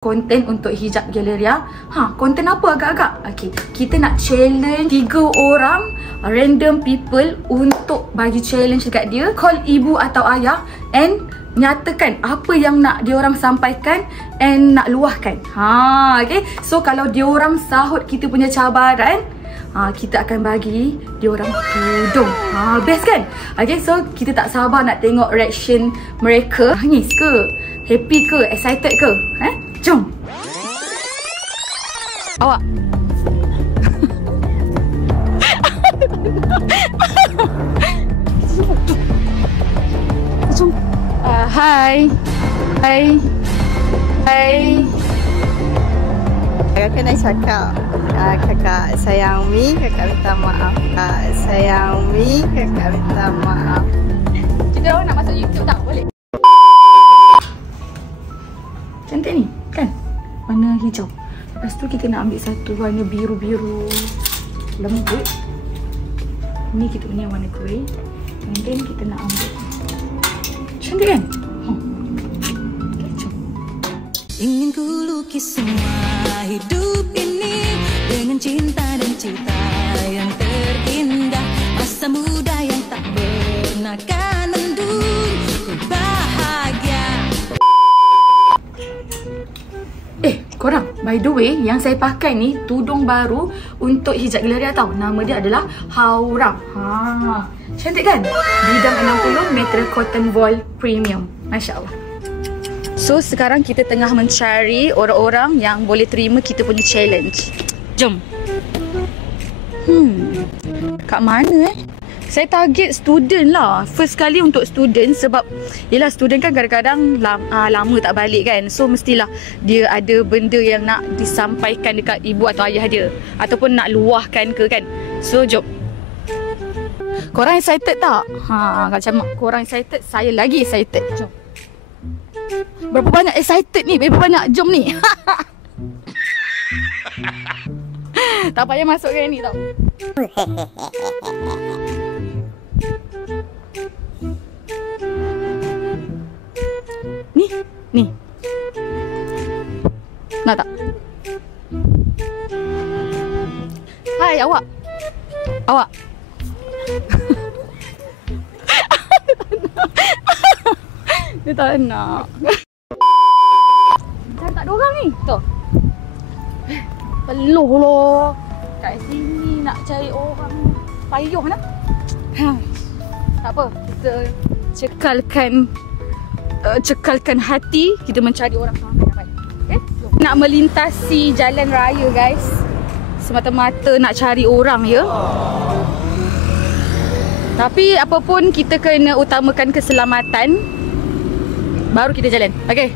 konten untuk Hijab Galleria. Konten apa agak-agak? Okey, kita nak challenge 3 orang random people untuk bagi challenge dekat dia. Call ibu atau ayah and nyatakan apa yang nak dia orang sampaikan and nak luahkan. Okey. So kalau dia orang sahut kita punya cabaran, kita akan bagi dia orang tudung. Best kan? Okay, so kita tak sabar nak tengok reaction mereka. Nangis ke? Happy ke? Excited ke? Jom! Awak! Jom! Hai! Hai! Hai! Kakak nak cakap, kakak sayang Mi, kakak minta maaf. Kakak sayang Mi, kakak minta maaf. Kita orang nak masuk YouTube tak? Boleh? Cantik ni, kan? Warna hijau. Lepas tu kita nak ambil satu warna biru-biru lembut. Ni kita punya warna grey. And then kita nak ambil. Cantik kan? Okay, jom. Ingin ku lukis semua hidup ini dengan cinta dan cita yang terindah, masa muda yang tak pernah kan mendung, ku bahagia. Korang, by the way, yang saya pakai ni tudung baru untuk Hijab Galleria tau. Nama dia adalah Haurang. Cantik kan? Bidang 60 meter cotton voile premium. Masya Allah. So sekarang kita tengah mencari orang-orang yang boleh terima kita punya challenge. Jom. Kat mana Saya target student lah. First kali untuk student sebab yelah student kan kadang-kadang lama tak balik kan. So mestilah dia ada benda yang nak disampaikan dekat ibu atau ayah dia, ataupun nak luahkan ke kan. So jom. Korang excited tak? Macam korang excited, saya lagi excited. Jom. Berapa banyak excited ni? Berapa banyak jom ni? Tak payah masukkan ni tau. Ni. Nak tak? Hai awak. Awak. Dia tak nak. Kan tak ada orang ni. Tuh. Peluh loh. Kat sini nak cari orang payuh nak. Tak apa. Kita cekalkan hati, kita mencari orang ramai-ramai. Okay? Nak melintasi jalan raya guys, semata-mata nak cari orang ya. Tapi apapun kita kena utamakan keselamatan, baru kita jalan. Okay.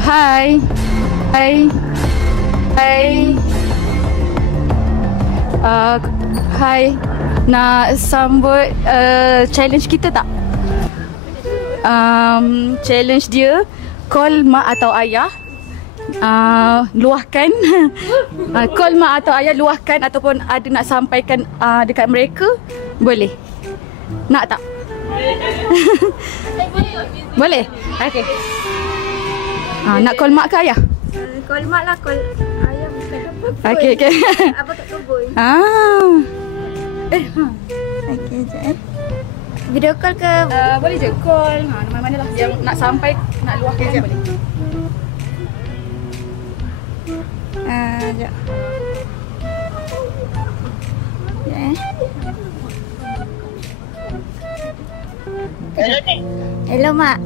Hai. Hai. Hai. Hai. Nak sambut challenge kita tak? Challenge dia call mak atau ayah, luahkan call mak atau ayah, luahkan ataupun ada nak sampaikan dekat mereka. Boleh? Nak tak? Boleh? Okay. Nak call mak ke ayah? Call mak lah, call ayah bukan apa-apa. Okay. Apa kat kebun. Okay, sekejap video call ke? Boleh je call. Mana-mana lah yang nak sampai, nak luahkan boleh. Sekejap. Hello mak.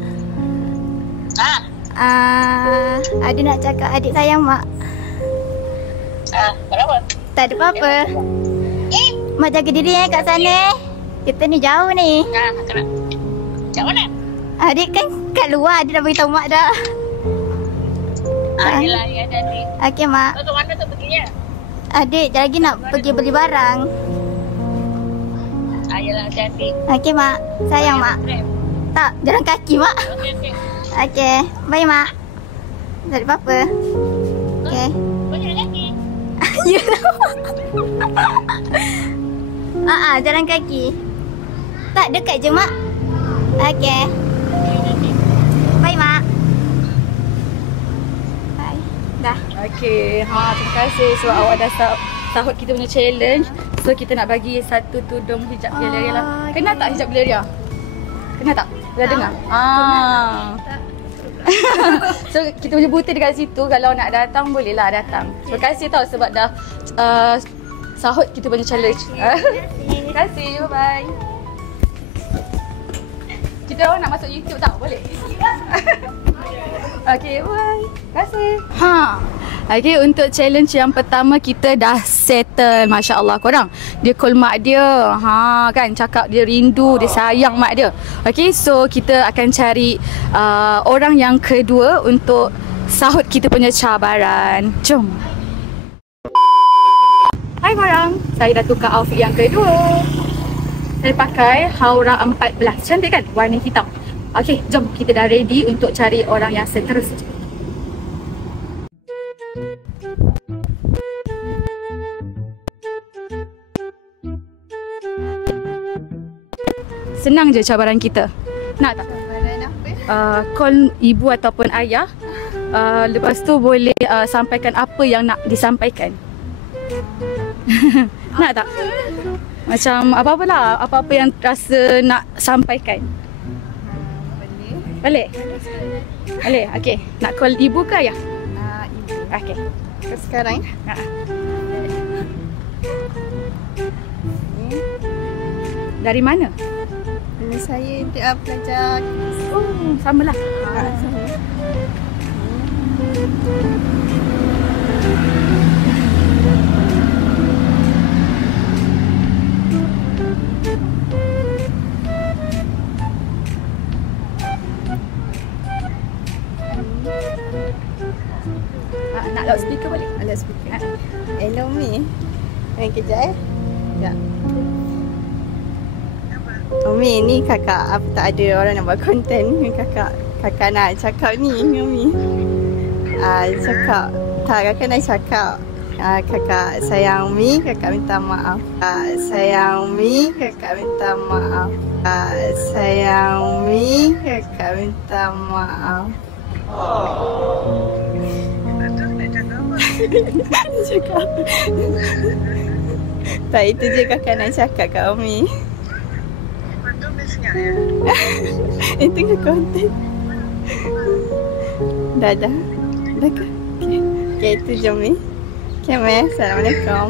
Ada nak cakap adik sayang mak. Kenapa? Tak ada apa-apa. Mak jaga diri kat sana. Kita ni jauh ni. Kat mana? Adik kan kat luar, dia dah beritahu mak dah. Yelah, ya adik. Okey mak. Kau mana tu perginya? Adik lagi nak pergi beli barang. Yelah, adik. Okey mak. Sayang mak. Tak, jalan kaki mak. Okey. Okey. Bye mak. Tak ada apa-apa. Okey. Kau jalan kaki? Ya. Jalan kaki. Tak, dekat je mak. Okey. Bye mak. Bye. Dah. Okey, terima kasih sebab awak dah sahut kita punya challenge. So kita nak bagi satu tudung hijab Galeria lah. Kena tak hijab Galeria? Kena tak? Dah dengar? So kita punya booth dekat situ, kalau nak datang bolehlah datang. Terima kasih tau sebab dah sahut kita punya challenge. Terima kasih. Bye. Kita orang nak masuk YouTube tak? Boleh? Okay, bye. Terima kasih. Okay, untuk challenge yang pertama kita dah settle. Masya Allah korang. Dia call mak dia. Kan cakap dia rindu, dia sayang mak dia. Okay, so kita akan cari orang yang kedua untuk sahut kita punya cabaran. Jom. Hai korang. Saya dah tukar outfit yang kedua. Saya pakai Haura 14. Cantik kan? Warna hitam. Okay, jom kita dah ready untuk cari orang yang seterusnya. Senang je cabaran kita. Nak tak? Cabaran apa? Call ibu ataupun ayah. Lepas tu boleh sampaikan apa yang nak disampaikan. Nak tak? Macam apa-apalah, apa-apa yang rasa nak sampaikan. Boleh? Boleh? Okey. Nak call ibu ke ayah? Ibu. Okey. Sekarang? Dari mana? Ini saya dia pelajar. Oh, samalah. Sama. Nak loudspeaker boleh? Loudspeaker. Hello Mi. Kejap Sekejap. Mi, ni kakak apa tak ada orang nak buat konten. Kakak nak cakap ni dengan Mi. Cakap. Tak, kakak nak cakap. Kakak sayang Mi, kakak minta maaf. Sayang Mi, kakak minta maaf. Sayang Mi, kakak minta maaf. Cakap. Tak, itu je kakak nak cakap kat Umi. Itu ke konten. Dah ke? Okay, itu je Umi. Okay, Umi. Assalamualaikum.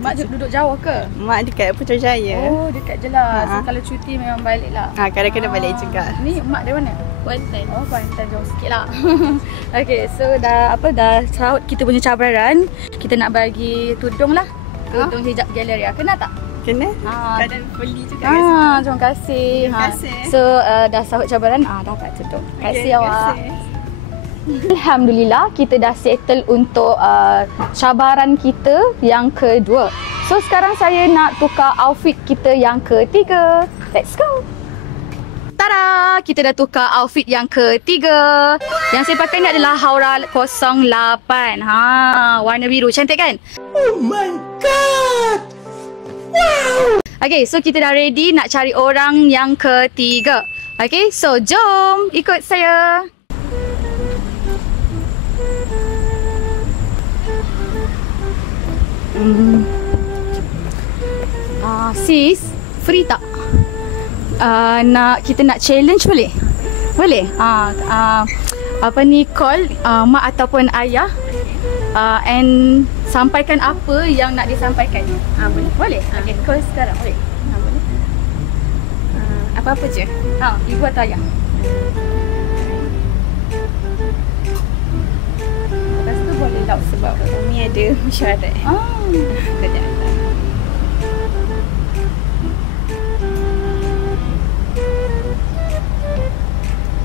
Mak duduk jauh ke? Mak dekat Putrajaya. Oh, dekat je lah. So kalau cuti memang balik lah. Kadang-kadang balik juga. Ni mak dari mana? Kuantan. Oh, Kuantan, jauh sikit lah. Okay, so dah sahut kita punya cabaran. Kita nak bagi tudung lah. Tudung hijab Galeria. Kena tak? Kena? Kadang beli juga. Terima kasih. Terima kasih. So dah sahut cabaran, dapat tudung. Terima kasih awak. Terima kasih. Alhamdulillah, kita dah settle untuk cabaran kita yang kedua. So sekarang saya nak tukar outfit kita yang ketiga. Let's go. Tada! Kita dah tukar outfit yang ketiga. Yang saya pakai ni adalah Haura 08. Warna biru. Cantik kan? Oh my god! Wow! Okay, so kita dah ready nak cari orang yang ketiga. Okay, so jom ikut saya. Sis, free tak? Kita nak challenge boleh? Boleh? Apa ni, call mak ataupun ayah and sampaikan apa yang nak disampaikan. Boleh? Boleh? Okay, call sekarang boleh? Boleh. Apa-apa je? Ibu atau ayah? Lepas tu boleh Sebab Umi ada mesyuarat. Kejap.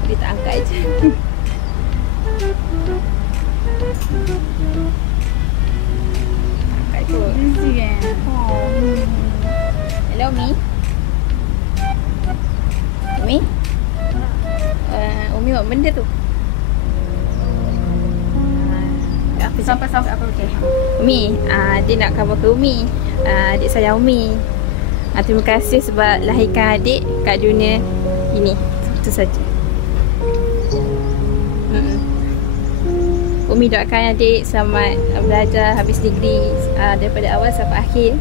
Dia tak angkat je. Angkat kot. Busy kan? Hello, Umi. Umi? Umi buat benda tu. Apa Sampai apa okey. Umi, dia nak khabar ke Umi. Adik sayang Umi. Terima kasih sebab lahirkan adik kat dunia ini. Itu saja. Umi doakan adik selamat belajar habis degree daripada awal sampai akhir.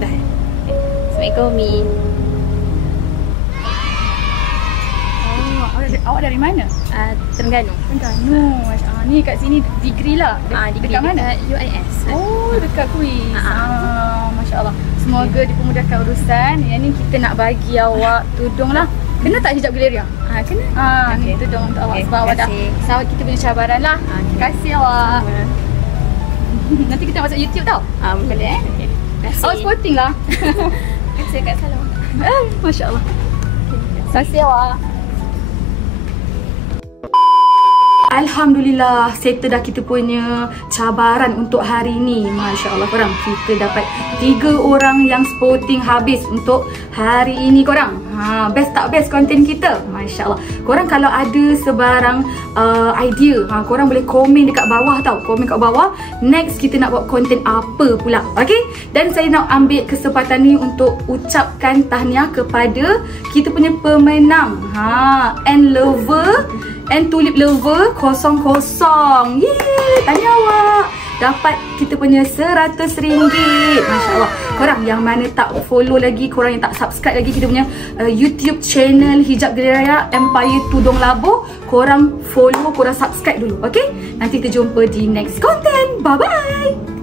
Dah. Assalamualaikum Umi. Awak dari mana? Terengganu. Terengganu. Ni kat sini degree lah. Dekat mana? UIS. Oh, dekat kuis. Masya Allah. Semoga dipermudahkan urusan. Yang ni kita nak bagi awak tudung lah. Kena tak hijab galeria? Kena. Ni tudung untuk awak. Sebab awak dah sahabat kita punya cabaran lah. Terima kasih awak. Nanti kita masuk YouTube tau. Boleh Terima kasih. Awak sporting lah. Saya kat Salam. Masya Allah. Terima kasih awak. Alhamdulillah, settle dah kita punya cabaran untuk hari ni. Masya Allah korang, kita dapat 3 orang yang sporting habis untuk hari ini korang. Best tak best konten kita? Masya Allah. Korang kalau ada sebarang idea, korang boleh komen dekat bawah tau. Komen kat bawah, next kita nak buat konten apa pula. Okay? Dan saya nak ambil kesempatan ni untuk ucapkan tahniah kepada kita punya pemenang and lover and tulip lover 00. Yeay, tahniah awak. Dapat kita punya RM100. Masya Allah. Korang yang mana tak follow lagi, korang yang tak subscribe lagi kita punya YouTube channel Hijab Galeria Empire Tudung Labu, korang follow, korang subscribe dulu. Okay? Nanti kita jumpa di next content. Bye bye.